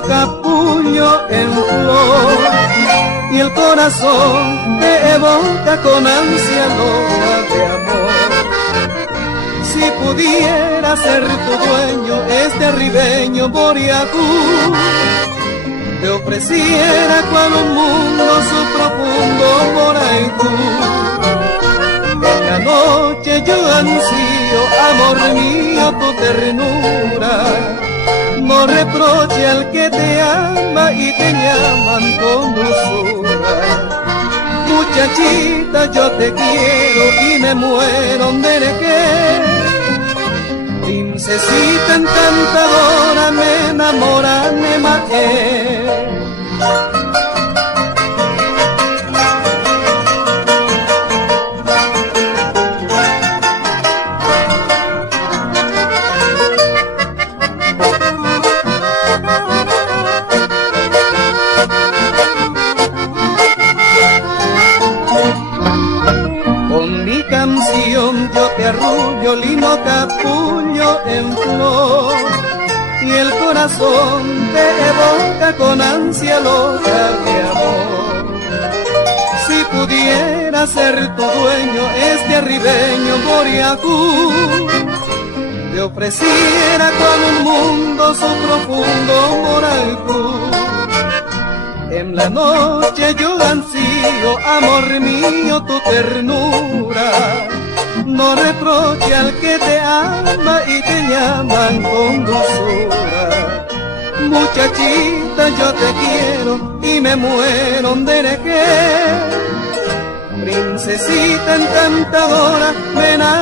lino capullo en flor, y el corazón te evoca con ansia loca de amor. Si pudiera ser tu dueño este ribeño Boriacú, te ofreciera cual un mundo su profundo Moraicú. En la noche yo ansío, amor mío, tu ternura. No reproche al que te ama y te llaman con dulzura. Muchachita, yo te quiero y me muero de querer. Princesita encantadora, me enamora, me maté. Con mi canción yo te arrullo, lino capullo en flor, y el corazón te evoca con ansia loca de amor. Si pudiera ser tu dueño este ribeño Boriacú, te ofreciera con un mundo su profundo Moraicú. En la noche yo ansío, amor mío, tu ternura. No reproche al que te ama y te llaman con dulzura. Muchachita, yo te quiero y me muero de querer. Princesita encantadora, ven a